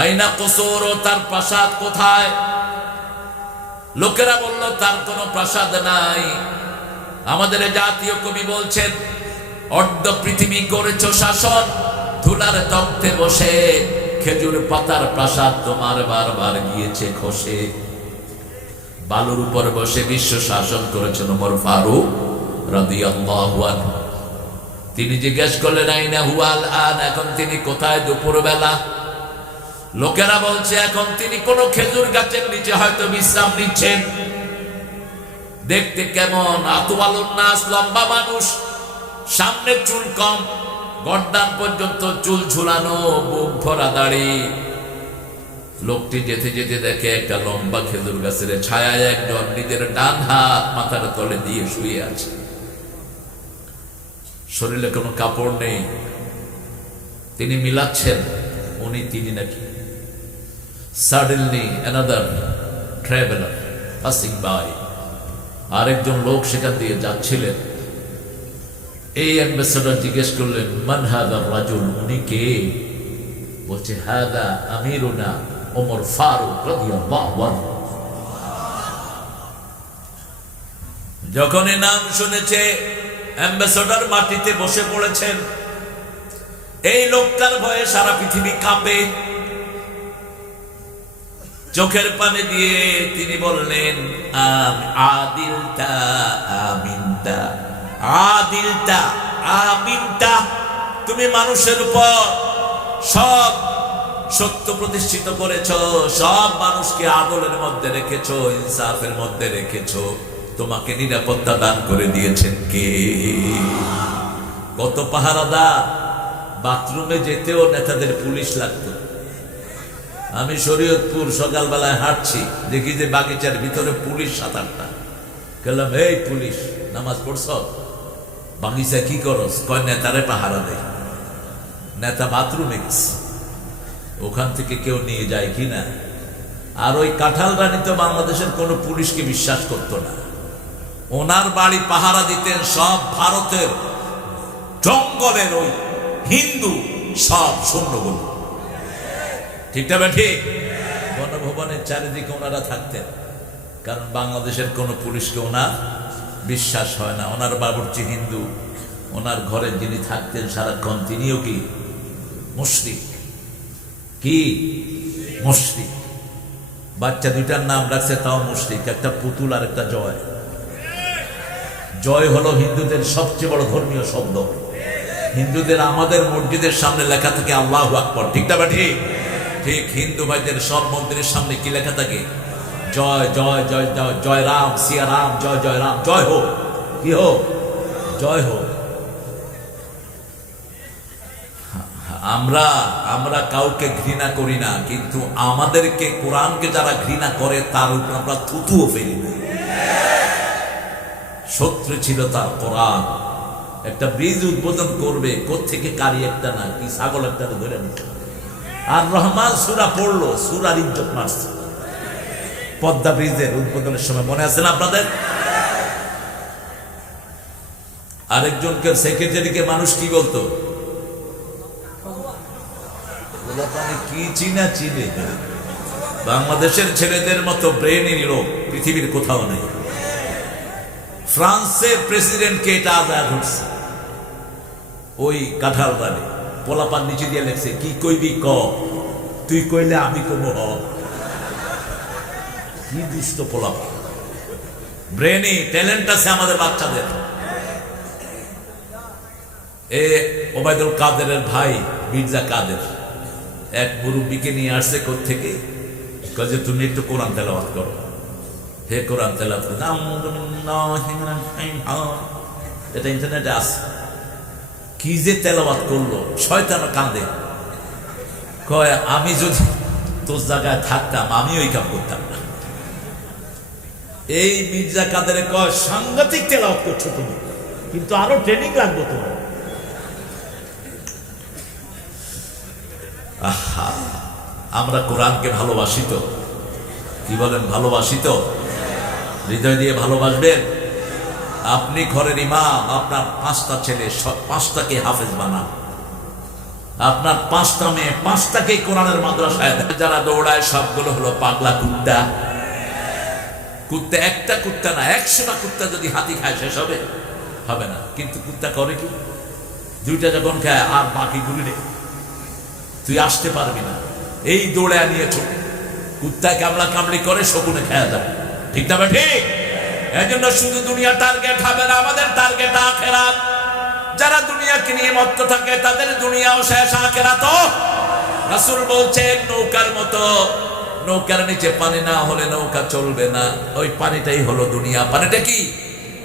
আইনা কসুর ও তার প্রাসাদ কোথায়? লোকেরা বলল, তার কোনো প্রাসাদ নাই। আমাদের জাতীয় কবি বলছেন, অর্ধ পৃথিবী করেছ শাসন, ধুলার তক্তে বসে, খেজুর পাতার প্রাসাদ তোমার বারবার গিয়েছে খসে। বালুর উপর বসে বিশ্ব শাসন করেছেন ওমর ফারুক তিনি জিজ্ঞেস করলেন, আইনা হুয়াল আন? এখন তিনি কোথায় দুপুরবেলা? লোকেরা বলছে, এখন তিনি কোন খেজুর গাছের নিচে হয়তো বিশ্রাম নিচ্ছেন। দেখতে কেমন? আতুয়ালুন নাস লম্বা মানুষ, সামনে চুল কম, গর্দান পর্যন্ত চুল ঝুলানো, বুক ভরা দাড়ি। লোকটি যেতে যেতে দেখে একটা লম্বা খেজুর গাছের ছায়ায় একজন নিজের ডান হাত মাথার তলে দিয়ে শুয়ে আছে। শরীরে কোনো কাপড় নেই। তিনি মিলাচ্ছেন, উনি তিনি নাকি? Suddenly another traveller passing by আরেকজন লোক সেখান দিয়ে যাচ্ছিলেন। এই অ্যাম্বাসেডর জিজ্ঞেস করলেন, মান হাদার রাজুল? উনি কে? বলছে, হাদা আমিরুনা ওমর ফারুক যখন নাম শুনেছে অ্যাম্বাসেডর মাটিতে বসে পড়েছেন। এই লোকটার ভয়ে সারা পৃথিবী কাঁপে। চোখের পানে দিয়ে তিনি বললেন তুমি মানুষের উপর সব সত্য প্রতিষ্ঠিত করেছ, সব মানুষকে আদলের মধ্যে রেখেছ, ইনসাফের মধ্যে রেখেছ, তোমাকে নিরাপত্তা দান করে দিয়েছেন কে? কত পাহারাদার, বাথরুমে যেতেও নেতাদের পুলিশ লাগতো। আমি শরীয়তপুর সকালবেলায় হাঁটছি, দেখি যে বাগিচার ভিতরে পুলিশ সাত আটটা গেলাম এই পুলিশ, নামাজ পড়ছ? বাগিচা কি করস? কয়, নেতারে পাহারা দেয় নেতা বাথরুমে ওখান থেকে কেউ নিয়ে যায় কি না? আর ওই কাঁঠাল রানী তো বাংলাদেশের কোনো পুলিশকে বিশ্বাস করতো না। ওনার বাড়ি পাহারা দিতেন সব ভারতের, জঙ্গলের ওই হিন্দু, সব শূন্য সৈন্যগুলো। ঠিক না ঠিক গণভবনের চারিদিকে ওনারা থাকতেন। কারণ বাংলাদেশের কোনো পুলিশকে ওনার বিশ্বাস হয় না। ওনার বাবুর্চি হিন্দু। ওনার ঘরে যিনি থাকতেন সারাক্ষণ তিনিও কি? মুসলিম কি? মুসলিম বাচ্চা দুইটার নাম রাখছে, তাও মুসলিক একটা পুতুল আর একটা জয়। জয় হলো হিন্দুদের সবচেয়ে বড় ধর্মীয় শব্দ। হিন্দুদের আমাদের মসজিদের সামনে লেখা থেকে আল্লাহ আকবর। ঠিক না বা ঠিক ঠিক হিন্দু ভাইদের সব মন্দিরের সামনে কি লেখা থাকে? জয় জয় জয় জয় জয় রাম, সিয়া রাম, জয় জয় রাম, জয় হোক। কি হোক? জয় হোক। আমরা আমরা কাউকে ঘৃণা করি না, কিন্তু আমাদেরকে, কোরআনকে যারা ঘৃণা করে, তার উপর আমরা থুতুও ফেলি না। শত্রু ছিল তার কোরআন। একটা ব্রিজ উদ্বোধন করবে থেকে কারি একটা না, কি ছাগল একটা ধরে নিতে আর রহমান সুরা পড়ল সুরার ইজ্জত মারছে। পদ্মা ব্রিজের উদ্বোধনের সময় মনে আছে না আপনাদের? আরেকজনকে সেক্রেটারিকে মানুষ কি বলতো? কি চিনা চিনে? বাংলাদেশের ছেলেদের মতো ব্রেনের লোক পৃথিবীর কোথাও নেই। ফ্রান্সের প্রেসিডেন্টকে এটা আদায় ধরছে। ওই কাঁঠাল বাড়ি পোলাপান নিচে দিয়ে লেখছে, কি কইবি ক? তুই কইলে আমি কব কি দুষ্ট পোলাপান। ব্রেনি, ট্যালেন্ট আছে আমাদের বাচ্চাদের। এ, ওবায়দুল কাদেরের ভাই, মির্জা কাদের। এক মুরব্বীকে নিয়ে আসছে থেকে যে, তুমি একটু কোরআন তেলাওয়াত করো। হে কোরআন করো। এটা ইন্টারনেটে আছে। কি যে তেলাওয়াত করল শয়তান কাঁদে। কয়, আমি যদি তোর জায়গায় থাকতাম আমি ওই কাম করতাম না। এই মির্জা কাদের কয়, সাংঘাতিক তেলাওয়াত করছ তুমি, কিন্তু আরও ট্রেনিং লাগবে তোমার। আহা, আমরা কোরআনকে ভালোবাসি তো। কি বলেন, ভালোবাসি তো? হৃদয় দিয়ে ভালোবাসবেন? আপনি ঘরের ইমাম, আপনার পাঁচটা ছেলে পাঁচটাকে হাফেজ বানান। আপনার পাঁচটা মেয়ে পাঁচটাকেই কোরআনের মাদ্রাসায় যারা দৌড়ায়, সবগুলো হলো পাগলা কুত্তা। কুত্তা একটা কুত্তা না, একশোটা কুত্তা যদি হাতি খায়, শেষ হবে? হবে না। কিন্তু কুত্তা করে কি? দুইটা যখন খায়, আর বাকিগুলি রে তুই আসতে পারবি না। এই দৌড়ে নিয়ে ছোটে। কুত্তায় কামলা কামলি করে, শকুনে খেয়া যাবে ঠিক না ঠিক? এই জন্য শুধু দুনিয়া টার্গেট হবে না, আমাদের টার্গেট আখেরাত। যারা দুনিয়াকে নিয়ে মত্ত থাকে, তাদের দুনিয়াও শেষ আখেরাত। রাসূল বলছেন নৌকার মতো, নৌকার নিচে পানি না হলে নৌকা চলবে না। ওই পানিটাই হলো দুনিয়া। পানিটা কি?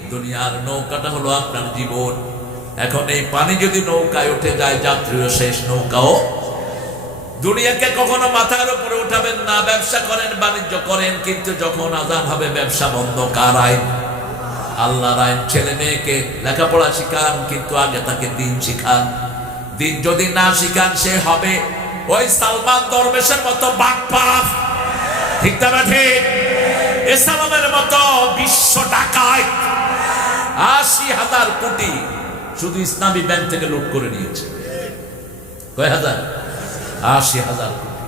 দুনিয়ার নৌকাটা হলো আপনার জীবন। এখন এই পানি যদি নৌকায় উঠে যায় যাত্রীও শেষ নৌকাও দুনিয়াকে কখনো মাথার উপরে উঠাবেন না, ব্যবসা করেন, বাণিজ্য করেন, কিন্তু যখন আজান হবে, ব্যবসা বন্ধ কার আইন? আল্লাহর আইন, ছেলে মেয়েকে লেখাপড়া শিখান, কিন্তু আগে তাকে দিন শিখান। দিন যদি না শিখান, সে হবে ওই সালমান দরবেশের মতো বাটপার ঠিক না ঠিক? ইসলামের মতো বিশ্ব টাকায় আশি হাজার কোটি শুধু ইসলামী ব্যাংক থেকে লুট করে নিয়েছে। কয় হাজার? আশি হাজার কোটি।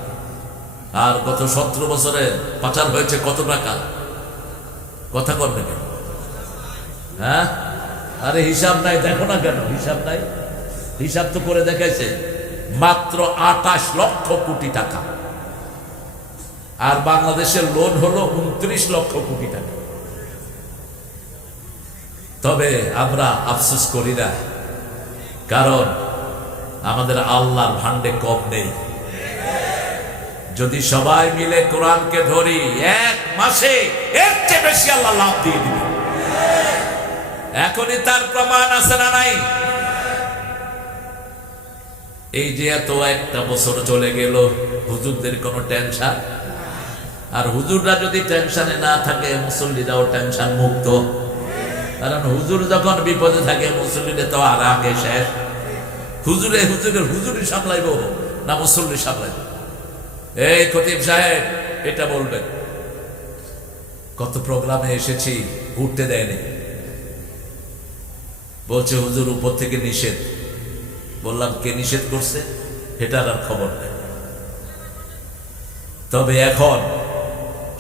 আর গত সতেরো বছরে পাচার হয়েছে কত টাকা? কথা করবে কেন? হ্যাঁ? আরে হিসাব নাই, দেখো না কেন? হিসাব নাই? হিসাব তো করে দেখাইছে, মাত্র আটাশ লক্ষ কোটি টাকা। আর বাংলাদেশের লোন হলো উনত্রিশ লক্ষ কোটি টাকা। তবে আমরা আফসোস করি না, কারণ আমাদের আল্লাহর ভান্ডে কম নেই। যদি সবাই মিলে কোরআনকে ধরি, এক মাসে এর চেয়ে বেশি আল্লাহ লাভ দিয়ে দিবে। এখনই তার প্রমাণ আছে না নাই? এই যে এত একটা বছর চলে গেল, হুজুরদের কোনো টেনশন? আর হুজুররা যদি টেনশনে না থাকে, মুসল্লিরাও টেনশন মুক্ত কারণ হুজুর যখন বিপদে থাকে মুসল্লিরা তো আর আগে শেষ। হুজুরে হুজুরের হুজুরি সামলাইব, না মুসল্লি সামলাইব? এই খতিব সাহেব, এটা বলবেন। কত প্রোগ্রামে এসেছি উঠতে দেয়নি। বলছে, হুজুর, উপর থেকে নিষেধ। বললাম, কে নিষেধ করছে? এটার আর খবর নেই। তবে এখন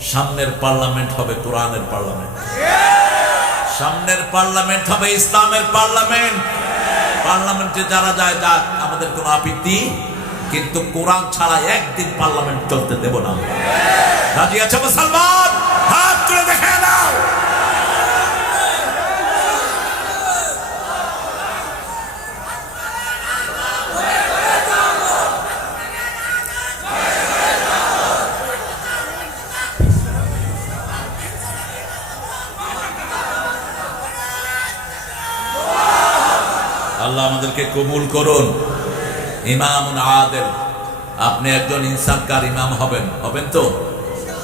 সামনের পার্লামেন্ট হবে কোরআনের পার্লামেন্ট। সামনের পার্লামেন্ট হবে ইসলামের পার্লামেন্ট। পার্লামেন্টে যারা যায়, যা আমাদের কোনো আপত্তি, কিন্তু কোরআন ছাড়া একদিন পার্লামেন্ট চলতে দেব না। রাজি আছে মুসলমান হাত তুলে দেখে দাও আমাদেরকে কবুল করুন। ইমাম আদেল, আপনি একজন ইনসানকার ইমাম হবেন। হবেন তো?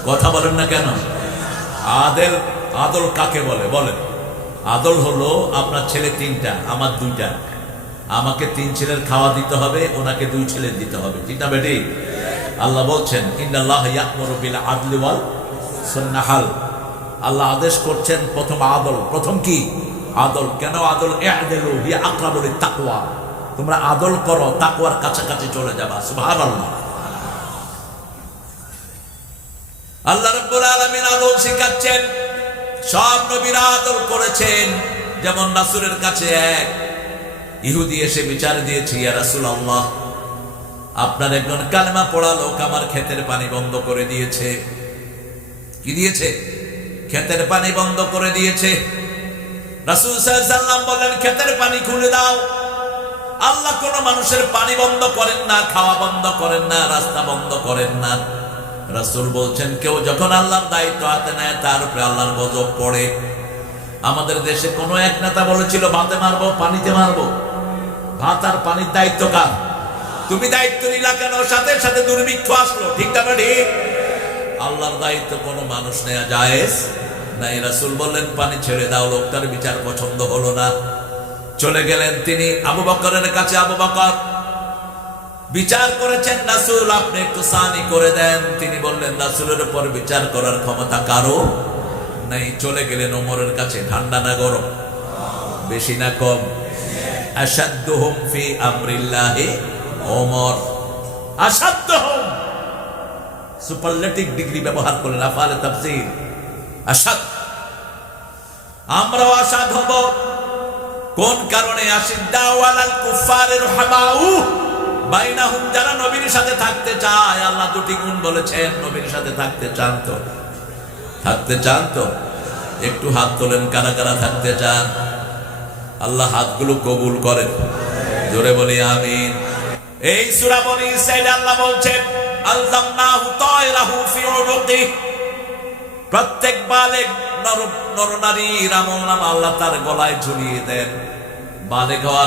কথা বলেন না কেন? আদেল, আদল কাকে বলে? বলেন। আদল হলো আপনার ছেলে তিনটা, আমার দুইটা। আমাকে তিন ছেলের খাওয়া দিতে হবে, ওনাকে দুই ছেলের দিতে হবে। ঠিক না বেটি? আল্লাহ বলছেন আল্লাহ আদেশ করছেন, প্রথম আদল। প্রথম কি? আদল কেন আদল? ইআদিলু হি আকরাবুল তাকওয়া তোমরা আদল করো, তাকওয়ার কাছাকাছি চলে যাবা। সুবহানাল্লাহ। আল্লাহ রাব্বুল আলামিন আদল শিখাচ্ছেন। সব নবীরা আদল করেছেন। যেমন রাসূলের কাছে এক। ইহুদি এসে বিচার দিয়েছে, ইয়া রাসূলুল্লাহ, আপনার একজন কালেমা পড়া লোক আমার ক্ষেতের পানি বন্ধ করে দিয়েছে। কি দিয়েছে? ক্ষেতের পানি বন্ধ করে দিয়েছে। রাসূল সাল্লাল্লাহু বলেন, ক্ষেতের পানি খুলে দাও। আল্লাহ কোন মানুষের পানি বন্ধ করেন না, খাওয়া বন্ধ করেন না, রাস্তা বন্ধ করেন না। রাসূল বলছেন, কেউ যখন আল্লাহর দায়িত্ব হাতে নেয়, তার উপরে আল্লাহর গজব পড়ে। আমাদের দেশে কোনো এক নেতা বলেছিল, ভাতে মারবো, পানিতে মারবো। ভাত আর পানির দায়িত্ব কার? তুমি দায়িত্ব নিলা কেন? সাথে সাথে দুর্ভিক্ষ আসলো। ঠিক না ঠিক? আল্লাহর দায়িত্ব কোনো মানুষ নেওয়া জায়েজ নাই, রাসূল বললেন, পানি ছেড়ে দাও লোকটার বিচার পছন্দ হলো না। চলে গেলেন তিনি আবু বকরের কাছে, আবু বকর, বিচার করেছেন রাসূল, আপনি একটু সানি করে দেন। তিনি বললেন, রাসূলের উপর বিচার করার ক্ষমতা কারও নাই। চলে গেলেন ওমরের কাছে, ঠান্ডা না গরম? বেশি না কম। আসাদ্দুহুম ফি আমরিল্লাহি ওমর। আসাধ্য হোম সুপারলেটিভ ডিগ্রি ব্যবহার করলেন আফালে তাফসির। আসাদ আমরাও আসাদ হব। কোন কারণে? আসিদ্দাওয়ালাল কুফারের হামাউ বাইনাহুম, যারা নবীর সাথে থাকতে চায়, আল্লাহ দুটি গুণ বলেছেন, নবীর সাথে থাকতে চান তো? থাকতে চান তো? একটু হাত তোলেন, কারা কারা থাকতে চান? আল্লাহ হাতগুলো কবুল করেন। জোরে বলি, আমিন। এই সূরা বনি ইসরাইল আল্লাহ বলছেন আলজামনাহু তায়রাহু ফি উনুকি প্রত্যেক বালেক নরনারীর আল্লাহ তার গলায় দেন।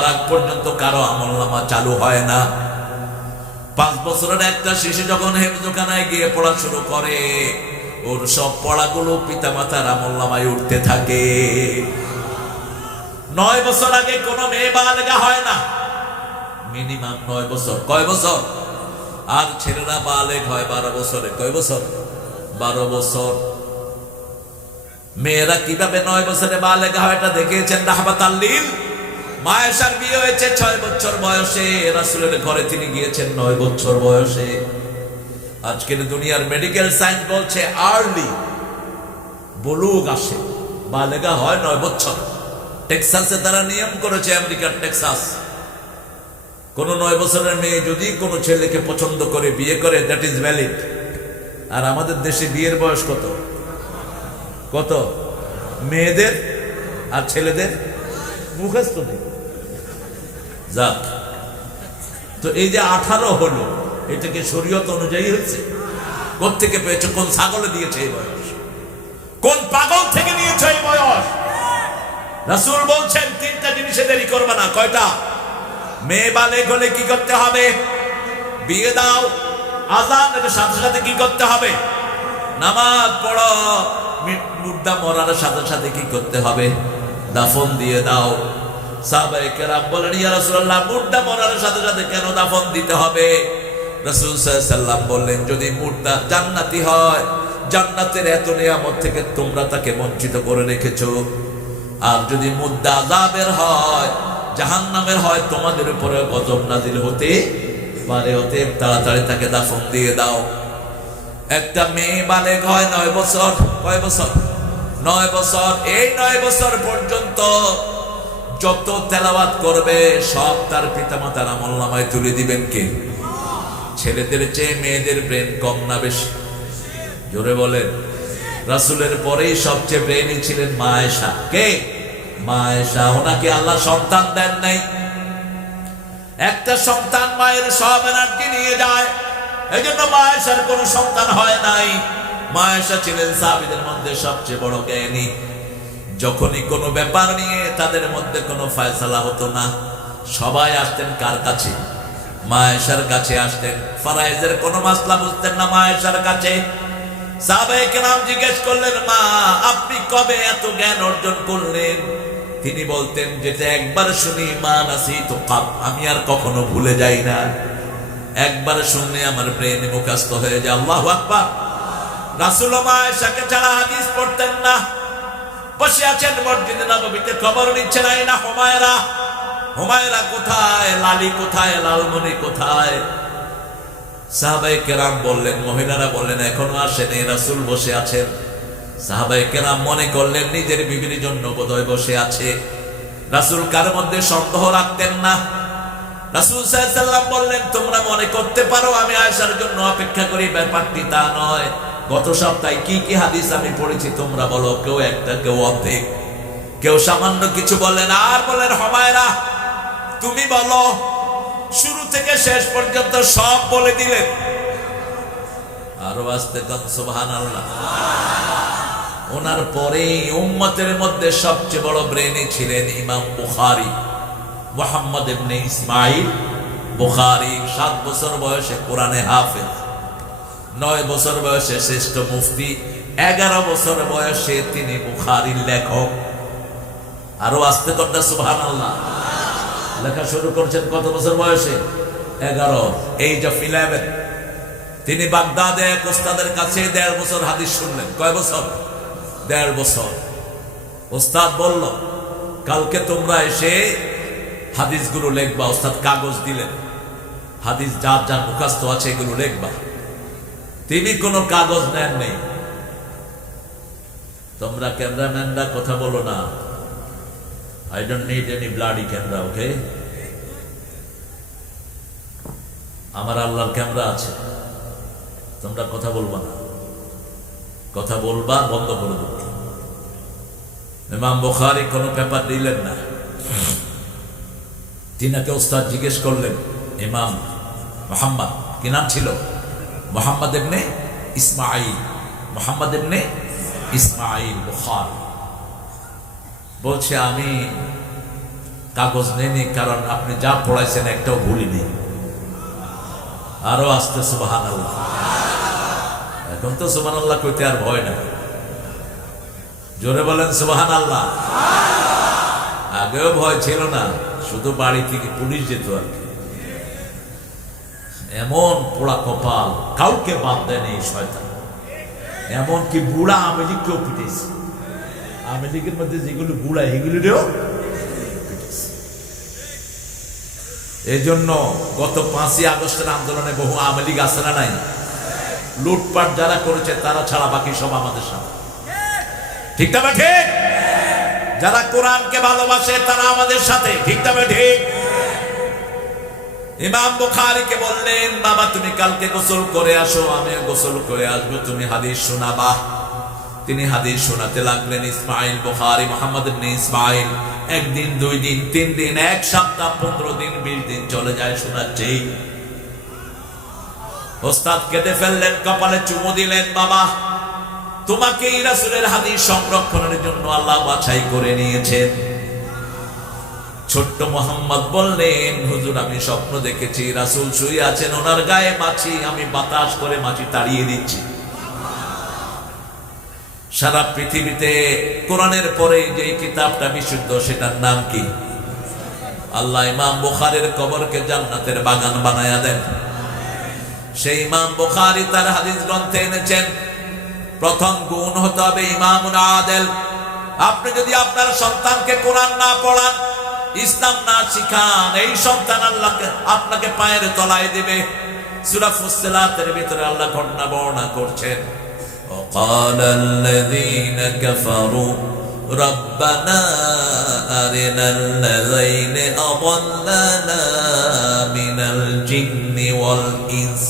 আগ পর্যন্ত কারও চালু হয় না। পাঁচ বছরের একটা শিশু যখন গিয়ে করে, ওর সব উঠতে থাকে। নয় বছর আগে কোনো মেয়ে বালেগা হয় না। মিনিমাম নয় বছর। কয় বছর? আর ছেলেরা বালেগ হয় বারো বছরে। কয় বছর? বারো বছর। মেয়েরা কীভাবে নয় বছরে বালেগা হয় এটা দেখিয়েছেন রাহবাত আল্লিল মায়েশার বিয়ে হয়েছে ছয় বছর বয়সে, রাসুলের ঘরে তিনি গিয়েছেন নয় বছর বয়সে। আজকের দুনিয়ার মেডিকেল সায়েন্স বলছে আর্লি বলুক আসে, বালেগা হয় নয় বছর। টেক্সাসে তারা নিয়ম করেছে, আমেরিকার টেক্সাস। কোন নয় বছরের মেয়ে যদি কোনো ছেলেকে পছন্দ করে, বিয়ে করে দ্যাট ইজ ভ্যালিড আর আমাদের দেশে বিয়ের বয়স কত? কত? মেয়েদের আর ছেলেদের? মুখস্থ নেই। যাক, তো এই যে আঠারো হলো, এটাকে শরীয়ত অনুযায়ী হয়েছে থেকে পেয়েছে? কোন ছাগলে দিয়েছে এই বয়স? কোন পাগল থেকে নিয়েছে এই বয়স? রাসূল বলছেন, তিনটা জিনিসে দেরি করবে না। কয়টা? মেয়ে বালে হলে কি করতে হবে? বিয়ে দাও। আজানের সাথে সাথে কি করতে হবে? নামাজ পড়ো। মুর্দা মরার সাথে সাথে কি করতে হবে? দাফন দিয়ে দাও। সাহাবায়ে কেরাম বলেন, ইয়া রাসূলুল্লাহ, মুর্দা মরার সাথে সাথে কেন দাফন দিতে হবে? রাসূল সাল্লাম বললেন, যদি মুর্দা জান্নাতি হয়, জান্নাতের এত নিয়ামত থেকে তোমরা তাকে বঞ্চিত করে রেখেছো। আর যদি মুদ্দা আযাবের হয়, জাহান্নামের হয়, তোমাদের উপরে গজব নাজিল হতে পারে হতে তাড়াতাড়ি তাকে দাফন দিয়ে দাও। একটা মেয়ে বালেগ হয় নয় বছর? কয় বছর? নয় বছর। এই নয় বছর পর্যন্ত যত তেলাওয়াত করবে, সব তার পিতামাতার আমল নামায় তুলে দিবেন কে? ছেলেদের চেয়ে মেয়েদের ব্রেন কম না বেশি? জোরে বলেন। রাসুলের পরেই সবচেয়ে ব্রেনই ছিলেন মায়েশা। কে? মায়েশা। ওনাকে আল্লাহ সন্তান দেন নাই। একটা সন্তান মায়ের সব এনার্জি নিয়ে যায়। এই জন্য মায়েশার কোনো সন্তান হয় নাই। মায়েশা ছিলেন সাহাবিদের মধ্যে সবচেয়ে বড় জ্ঞানী। যখনই কোনো ব্যাপার নিয়ে তাদের মধ্যে কোনো ফয়সালা হতো না, সবাই আসতেন কার কাছে? মায়েশার কাছে আসতেন। ফারাইজের কোনো মাসলা বুঝতেন না মায়েশার কাছে। সাহাবায়ে কেরাম জিজ্ঞেস করলেন, মা, আপনি কবে এত জ্ঞান অর্জন করলেন? তিনি বলতেন, যেটা একবার শুনি মা নাসি তো কাপ আমি আর কখনো ভুলে যাই না। একবার শুনলে আমার ব্রেনে মুখাস্ত হয়ে যায়। আল্লাহু আকবার। ছাড়া পড়তেন না। বসে আছেন না হুমায়রা কোথায়? লালি কোথায়? কোথায়? সাহাবাই কেরাম বললেন, মহিলারা বললেন, এখনও আসেনি রাসুল বসে আছেন। সাহাবাই কেরাম মনে করলেন, নিজের বিবির জন্য বোধহয় বসে আছে। রাসুল কার মধ্যে সন্দেহ রাখতেন না। রাসুল সাল্লাম বললেন, তোমরা মনে করতে পারো আমি আসার জন্য অপেক্ষা করি, ব্যাপারটি তা নয়। গত সপ্তাহে কি কি হাদিস আমি পড়েছি, তোমরা বলো, কেউ একটা, কেউ অর্ধেক। কেউ সামান্য কিছু বললেন, আর বলেন হমায়রা, তুমি বলো, শুরু থেকে শেষ পর্যন্ত সব বলে দিলেন। আরও আসতে ওনার পরে উম্মতের মধ্যে সবচেয়ে বড় ব্রেনে ছিলেন ইমাম বুখারি। মোহাম্মদ ইবনে ইসমাইল বুখারি, সাত বছর বয়সে কোরআনে হাফেজ, নয় বছর বয়সে শ্রেষ্ঠ মুফতি, এগারো বছর বয়সে তিনি বুখারির লেখক। আরও আসতে কন্যা সুবহান আল্লাহ লেখা শুরু করছেন কত বছর বয়সে? এগারো। এইজ অফ ইলেভেন তিনি বাগদাদে এক ওস্তাদের কাছে দেড় বছর হাদিস শুনলেন। কয় বছর? দেড় বছর। ওস্তাদ বলল, কালকে তোমরা এসে হাদিসগুলো লেখবা, ওস্তাদ কাগজ দিলেন। হাদিস যার যার মুখাস্ত আছে, এগুলো লিখবা। তিনি কোনো কাগজ নেন নেই। তোমরা ক্যামেরাম্যানরা কথা বলো না। I don't need any bloody camera okay আমার আল্লাহর ক্যামেরা আছে। তোমরা কথা বলবা না। কথা বলবা, বন্ধ করে দেব। ইমাম বুখারী কোনো পেপার দিলেন না। তিনাকে ওস্তাদ জিজ্ঞেস করলেন, ইমাম মোহাম্মদ, কি নাম ছিল? মোহাম্মদ এমনে ইসমাইল মোহাম্মদ এমনে ইসমাইল বুখার। বলছে, আমি কাগজ নেই কারণ আপনি যা পড়াইছেন একটাও ভুলিনি আরও আসতে সুবাহান এখন তো সুবান আল্লাহ কইতে আর ভয় না জোরে বলেন সুবাহান আল্লাহ আগেও ভয় ছিল না। শুধু বাড়ি থেকে পুলিশ যেত আর কি। এমন পোড়া কপাল, কাউকে বাদ দেয়নি শয়তান। এমনকি বুড়া আমেরিকেও পিটেছে আমেরিকার মধ্যে যেগুলো বুড়া পিটেছে এই জন্য গত পাঁচই আগস্টের আন্দোলনে বহু আওয়ামী লীগ আছে না নাই? লুটপাট যারা করেছে, তারা ছাড়া বাকি সব আমাদের সাথে ঠিক তবে ঠিক? যারা কোরআনকে ভালোবাসে, তারা আমাদের সাথে। ঠিক তবে ঠিক? ইমাম বুখারীকে বললেন, বাবা, তুমি কালকে গোসল করে আসো, আমিও গোসল করে আসব। তুমি হাদিস শোনাবা। তিনি হাদিস শোনাতে লাগলেন, ইসমাইল বুখারী, মোহাম্মদ ইসমাইল, একদিন, দুই দিন, তিন দিন, এক সপ্তাহ, পনেরো দিন, বিশ দিন চলে যায় শোনাচ্ছি। ওস্তাদ কেঁদে ফেললেন, কপালে চুমু দিলেন, বাবা তোমাকে এই রাসূলের হাদিস সংরক্ষণের জন্য আল্লাহ বাছাই করে নিয়েছেন। ছোট্ট মোহাম্মদ বললেন, হুজুর, আমি স্বপ্ন দেখেছি, রাসূল শুয়ে আছেন, ওনার গায়ে মাছি, আমি বাতাস করে মাছি তাড়িয়ে দিচ্ছি। সারা পৃথিবীতে কোরআনের পরে যে কিতাবটা বিশুদ্ধ, সেটার নাম কি? আল্লাহ ইমাম বুখারের কবরকে জান্নাতের বাগান বানায়া দেন। সেই ইমাম বুখারী তার হাদিস গ্রন্থে এনেছেন প্রথম গুণ হতে হবে ইমাম আদেল আপনি যদি আপনার সন্তানকে কোরআন না পড়ান ইসলাম না শিখান এই সন্তান আল্লাহকে আপনাকে পায়ের তলায় দিবে সূরা ফুসসিলাতের ভিতরে আল্লাহ ঘটনা বর্ণনা করছেন وقال الذين كفروا ربنا أرنا الذين أضلنا من الجن والإنس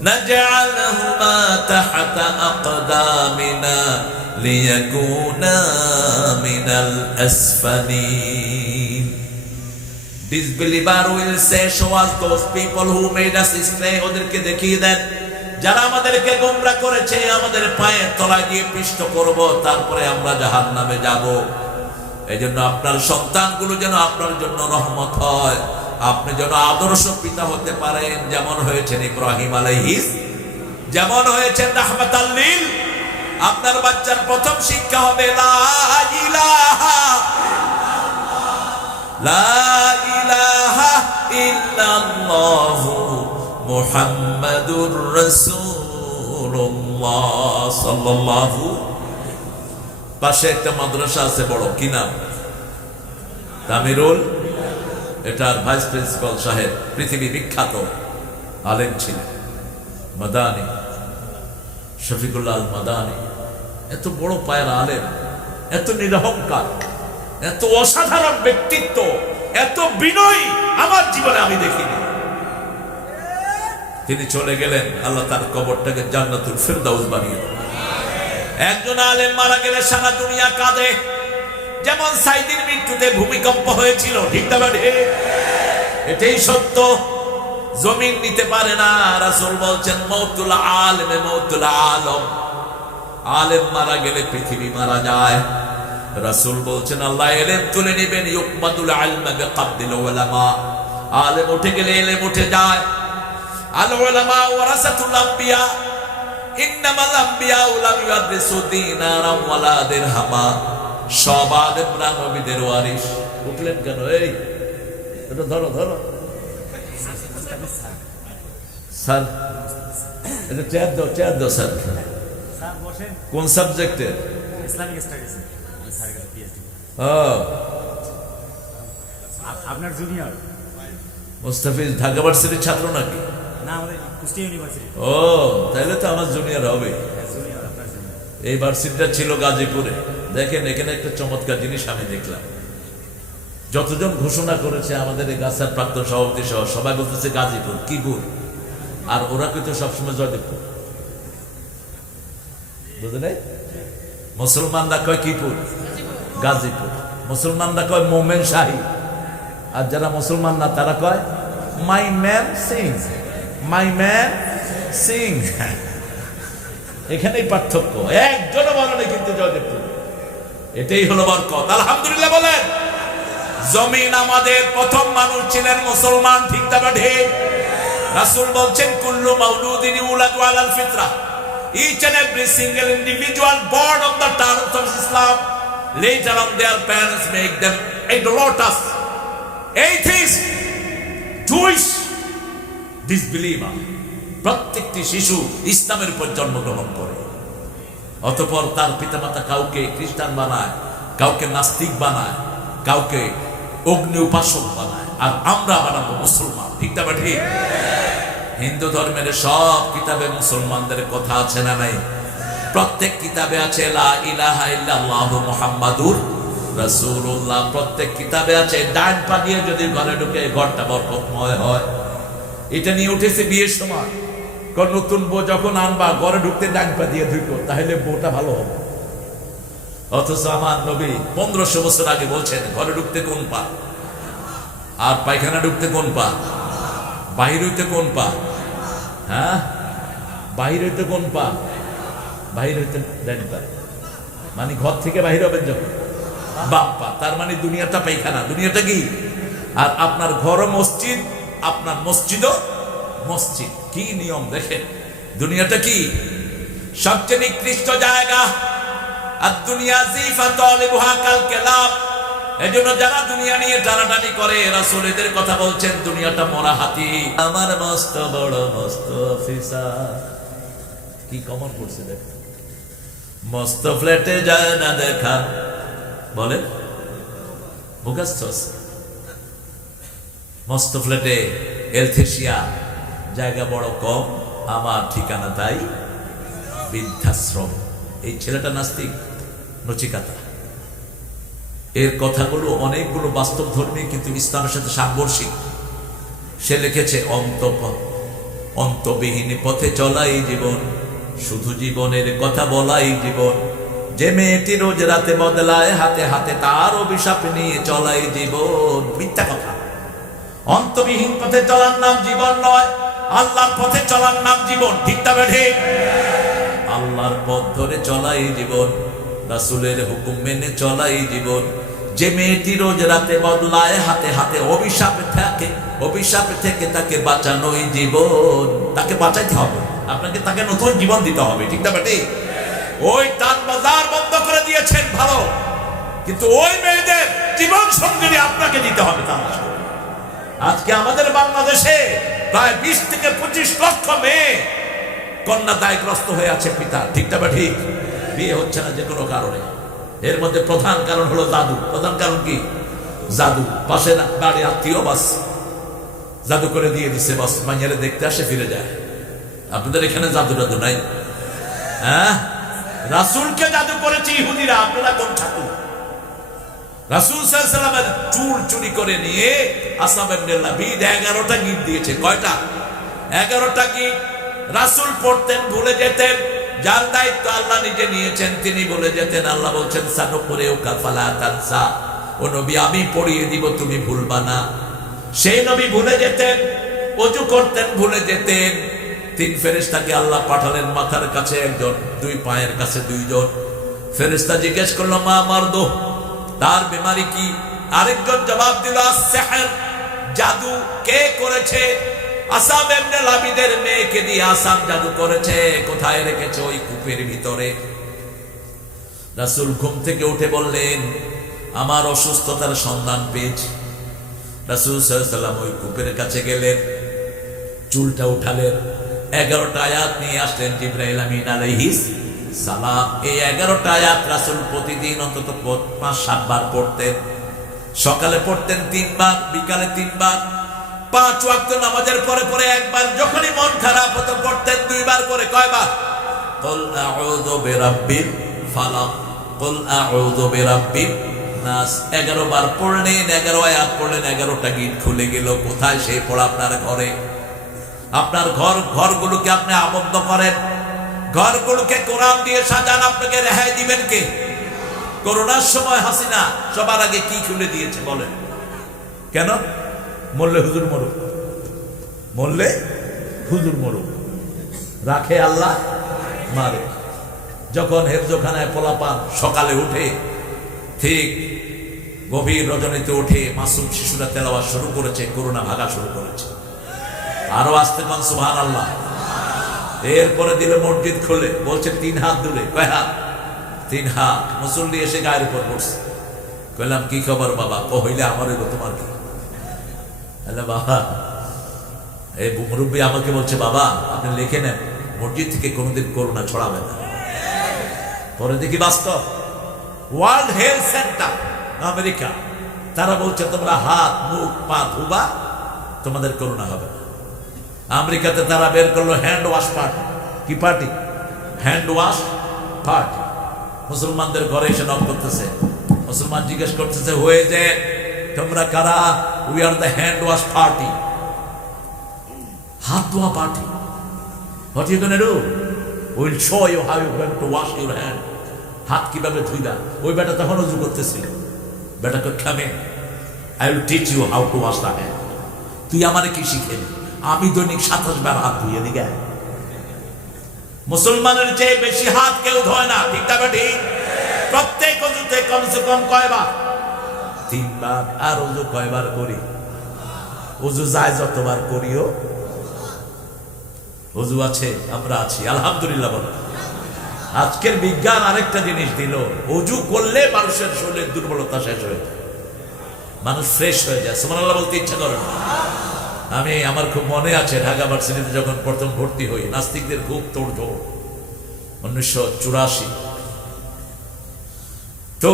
نجعلهما تحت أقدامنا ليكونا من الأسفلين Disbeliever will say, show us those people who made us stray ওদেরকে দেখিয়ে দেন যারা আমাদেরকে গোমরা করেছে আমাদের পায়ের তলায় দিয়ে পিষ্ট করব তারপরে আমরা জাহান নামে যাব এই জন্য আপনার সন্তানগুলো যেন আপনার জন্য রহমত হয় আপনি যেন আদর্শ পিতা হতে পারেন, যেমন হয়েছেন ইব্রাহিম আলাইহিস, যেমন হয়েছেন রাহমাত আল্লিল আপনার বাচ্চার প্রথম শিক্ষা হবে ইলাহা লা ইলাহা পাশে একটা মাদ্রাসা আছে বড়, কি নাম? তামিরুল এটার ভাইস প্রিন্সিপাল সাহেব পৃথিবী বিখ্যাত, আলেম ছিলেন। মাদানি শফিকুল্লাহ মাদানি, এত বড় পায়ের আলেম, এত নিরহংকার, এত অসাধারণ ব্যক্তিত্ব, এত বিনয় আমার জীবনে আমি দেখিনি। তিনি চলে গেলেন, আল্লাহ তার কবরটাকে জান্নাতুল ফেরদাউস বানিয়ে। একজন আলেম মারা গেলে সারা দুনিয়া কাঁদে। যেমন সাইদির মৃত্যুতে ভূমিকম্প হয়েছিল এটাই সত্য। জমিন নিতে পারে না, রাসূল বলছেন মৌতুল আলমে মৌতুল আলম। আলেম মারা গেলে পৃথিবী মারা যায়। রাসূল বলছেন, আল্লাহ এলেম তুলে নেবেন, ইউকমাদুল আলমে বিকাবদিল উলামা। আলেম উঠে গেলে এলেম উঠে যায়। আল উলামা ওয়ারাসাতুল আম্বিয়া। ইন্নামাল আম্বিয়া লাম ইউরিসু দিনারাম ওয়ালা দিরহামা। সব আলেমরা নবীদের ওয়ারিস উঠলেন কেন? এই এটা ধরো ধরো। স্যার এটা চেয়ার দাও চেয়ার দাও স্যার। কোন সাবজেক্টের ইসলামিক স্টাডিজ। আপনার জুনিয়র মুস্তাফিজ ঢাকা ছাত্র নাকি? না আমাদের কুষ্টিয়া ইউনিভার্সিটি ও তাহলে তো আমার জুনিয়র হবে। আপনার এই ভার্সিটিটা ছিল গাজীপুরে। দেখেন, এখানে একটা চমৎকার জিনিস আমি দেখলাম। যতজন ঘোষণা করেছে আমাদের এই গাছার প্রাক্তন সভাপতি সহ, সবাই বলতেছে গাজীপুর, কি পুর আর ওরা কিন্তু সবসময় জয়দেবপুর? বুঝলে মুসলমানরা কয় কিপুর গাজীপুর। মুসলমানরা কয় মোমেন শাহী। আর যারা মুসলমান না, তারা কয় Mymensingh. Mymensingh. এখানেই পার্থক্য। একজনও বলেনি কিন্তু জয়দেবপুর। এটাই হলো বরকত আলহামদুলিল্লাহ বলেন জমিন আমাদের প্রথম মানুষ ছিলেন মুসলমান ঠিক তা বা ঠিক রাসূল বলছেন কুল্লু মাউলুদিন ইউলাদু আলাল ফিতরা each and every single individual born on the terms of Islam later on their parents make them idolaters atheists Jewish disbeliever প্রত্যেকটি শিশু ইসলামের উপর জন্মগ্রহণ করে অতপর তার পিতামাতা কাউকে খ্রিস্টান বানায়, কাউকে নাস্তিক বানায়, কাউকে অগ্নি উপাসক বানায়। আর আমরা বানাবো মুসলমান, ঠিক না ঠিক হিন্দু ধর্মের সব কিতাবে মুসলমানদের কথা আছে না নাই? প্রত্যেক কিতাবে আছে, লা ইলাহা প্রত্যেক কিতাবে আছে, ডান পা দিয়ে যদি ঘরে ঢুকে ঘরটা বরকতময় হয়। এটা নিয়ে উঠেছে বিয়ের সময়। নতুন বউ যখন আনবা, ঘরে ঢুকতে ডান পা দিয়ে ঢুকো তাহলে বউটা ভালো হবে। অথচ আমার নবী পনেরোশো বছর আগে বলছেন, ঘরে ঢুকতে কোন পা? আর পায়খানা ঢুকতে কোন পা? বাহির হইতে কোন পা? হ্যাঁ? বাহির হইতে কোন পা? বাহির হইতে ডান পা। মানে ঘর থেকে বাহির হবেন যখন? বাপ্পা তার মানে দুনিয়াটা পায়খানা। দুনিয়াটা কি? আর আপনার ঘরও মসজিদ, আপনার মসজিদও মসজিদ। কি নিয়ম দেখেন দুনিয়াটা কি? সবচেয়ে নিকৃষ্ট জায়গা। আর দুনিয়া কেলাম। এজন্য যারা দুনিয়া নিয়ে টানাটানি করে রাসূল এদের কথা বলছেন দুনিয়াটা মরা হাতি। আমার মস্ত বড় মস্ত অফিসার। কি কমন করছে দেখ। মস্ত ফ্ল্যাটে যায় না দেখা। বলে মুখাস্থ মস্ত ফ্ল্যাটে এলথেশিয়া। জায়গা বড় কম, আমার ঠিকানা তাই বৃদ্ধাশ্রম। এই ছেলেটা নাস্তিক, নচিকাতা। এর কথাগুলো অনেকগুলো বাস্তব ধর্মী কিন্তু ইসলামের সাথে সাংঘর্ষিক। সে লিখেছে অন্ত অন্তবিহীন পথে চলাই জীবন, শুধু জীবনের কথা বলাই জীবন। যে মেয়েটি রোজ রাতে বদলায়, হাতে হাতে তার অভিশাপ নিয়ে চলাই জীবন। মিথ্যা কথা। অন্তবিহীন পথে চলার নাম জীবন নয়। আল্লাহর পথে চলার নাম জীবন, ঠিক তবে ঠিক আল্লাহর পথ ধরে চলাই জীবন, রাসুলের হুকুম মেনে চলাই জীবন। যে মেয়েটি রোজ রাতে বদলায়, হাতে হাতে অভিশাপে থাকে, অভিশাপে থেকে তাকে বাঁচানোই জীবন। তাকে বাঁচাইতে হবে। আপনাকে তাকে নতুন জীবন দিতে হবে, ঠিক না বেটি ওই টান বাজার বন্ধ করে দিয়েছেন ভালো। কিন্তু ওই মেয়েদের জীবন সঙ্গী আপনাকে দিতে হবে করে আজকে আমাদের বাংলাদেশে প্রায় বিশ থেকে পঁচিশ লক্ষ মেয়ে কন্যা দায়গ্রস্ত হয়ে আছে পিতা। ঠিকটা বা ঠিক? বিয়ে হচ্ছে না যে কোনো কারণে। এর মধ্যে প্রধান কারণ হলো জাদু। প্রধান কারণ কি? জাদু। পাশে বাড়ি আত্মীয় বাস। জাদু করে দিয়ে দিছে বাস। মাইয়ারে দেখতে আসে, ফিরে যায়। আপনাদের এখানে জাদু টাদু নাই? হ্যাঁ? রাসুলকে জাদু করেছে ইহুদিরা। আপনারা কোন ঠাকুর? রাসুল সাল্লামের চুল চুরি করে নিয়ে আসাম লাবিদ এগারোটা গিট দিয়েছে। কয়টা? এগারোটা গিট। রাসুল পড়তেন, ভুলে যেতেন। যার দায়িত্ব আল্লাহ নিজে নিয়েছেন, তিনি বলে যেতেন, আল্লাহ বলছেন, সানো করে ও কাফালা তানসা। ও নবী, আমি পড়িয়ে দিব, তুমি ভুলবা না। সেই নবী ভুলে যেতেন, অজু করতেন, ভুলে যেতেন। তিন ফেরেশতাকে আল্লাহ পাঠালেন মাথার কাছে একজন, দুই পায়ের কাছে দুইজন। ফেরেশতা জিজ্ঞেস করল, মা আমার দোহ? তার বিমারি কি? আরেকজন জবাব দিল সেহের জাদু কে করেছে? আসাম এমনি লাবিদের মেয়েকে দিয়ে আসাম জাদু করেছে। কোথায় রেখেছে ওই কূপের ভিতরে? রাসুল ঘুম থেকে উঠে বললেন, আমার অসুস্থতার সন্ধান পেয়েছি। রাসুল ওই কূপের কাছে গেলেন, চুলটা উঠালেন, এগারোটা আয়াত নিয়ে আসলেন জিব্রাইল আমিন আলাইহিস সালাম এই এগারোটা আয়াত রাসুল প্রতিদিন অন্তত প- পাঁচ সাতবার পড়তেন সকালে পড়তেন তিনবার বিকালে তিনবার পাঁচ ওয়াক্ত নামাজের পরে পরে একবার যখনই মন খারাপ হতো পড়তেন দুইবার করে কয়বার قل أعوذ برب الفلق قل أعوذ برب নাস এগারো বার পড়লেন এগারো আয়াত পড়লেন এগারোটা গিট খুলে গেল কোথায় সেই পড়া আপনার ঘরে আপনার ঘর ঘরগুলোকে আপনি আবদ্ধ করেন ঘরগুলোকে কোরআন দিয়ে সাজান। আপনাকে রেহাই দিবেন কে? করোনার সময় হাসিনা সবার আগে কি খুলে দিয়েছে বলেন? কেন? মরলে হুজুর মরুক। মরলে হুজুর মরুক। রাখে আল্লাহ, মারে। যখন হেফজোখানায় পোলাপান সকালে উঠে, ঠিক গভীর রজনীতে উঠে মাসুম শিশুরা তেলাওয়া শুরু করেছে, করোনা ভাগা শুরু করেছে। আরও আসতে পান সুহান আল্লাহ এরপরে দিল মসজিদ খুলে, বলছে, তিন হাত দূরে। কয় হাত? তিন হাত। মুসল্লি এসে গায়ের উপর পড়ছে। কইলাম, কি খবর বাবা? ও হইলে আমার এগো তোমার কি? বাবা এই মুরব্বী আমাকে বলছে, বাবা, আপনি লিখে নেন, মসজিদ থেকে কোনোদিন করোনা ছড়াবে না। পরে দেখি বাস্তব। World health centre, America. তারা বলছে, তোমরা হাত, মুখ, পা ধুবা, তোমাদের করোনা হবে না। আমেরিকাতে তারা বের করল হ্যান্ড ওয়াশ পার্টি কি পার্টি হ্যান্ড ওয়াশ পার্টি মুসলমানদের ঘরে এসে নক করতেছে। মুসলমান জিজ্ঞেস করতেছে, হয়ে যে, তোমরা কারা? We are the hand wash party হাত ধোয়া party what you gonna do will show you how you going to wash your hand হাত কীভাবে ধুইবা? ওই বেটা তখন উজু করতেছিল। বেটাকে খামে I will teach you how to wash the hand তুই আমারে কি শিখেলি আমি দৈনিক সাতাশ বার হাত ধুয়ে দিকে মুসলমানের চেয়ে বেশি হাত কেউ ধোয় না, ঠিক তবে ঠিক প্রত্যেক অজুতে কমসে কম কয়বার? তিনবার আর অজু কয়বার করি? অজু যায় যতবার করিও। অজু আছে, আমরা আছি, আলহামদুলিল্লাহ বলো। আজকের বিজ্ঞান আরেকটা জিনিস দিল, অজু করলে মানুষের শরীরের দুর্বলতা শেষ হয়ে যায়। মানুষ ফ্রেশ হয়ে যায় সুমান আল্লাহ বলতে ইচ্ছা করে না। আমি আমার খুব মনে আছে ঢাকা ভার্সিটিতে যখন প্রথম ভর্তি হই, নাস্তিকদের খুব তোড়জোড়, উনিশশো চুরাশি। তো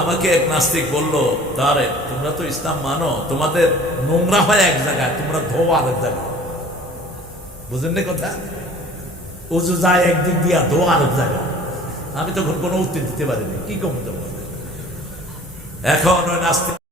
আমাকে এক নাস্তিক বলল, তারে, তোমরা তো ইসলাম মানো, তোমাদের নোংরা হয় এক জায়গায়, তোমরা ধোও আরেক জায়গায়। বুঝলেন কথা? উজু যায় একদিক দিয়া ধো আরেক জায়গায়। আমি তখন কোনো উত্তর দিতে পারিনি, কি কম এখন ওই নাস্তিক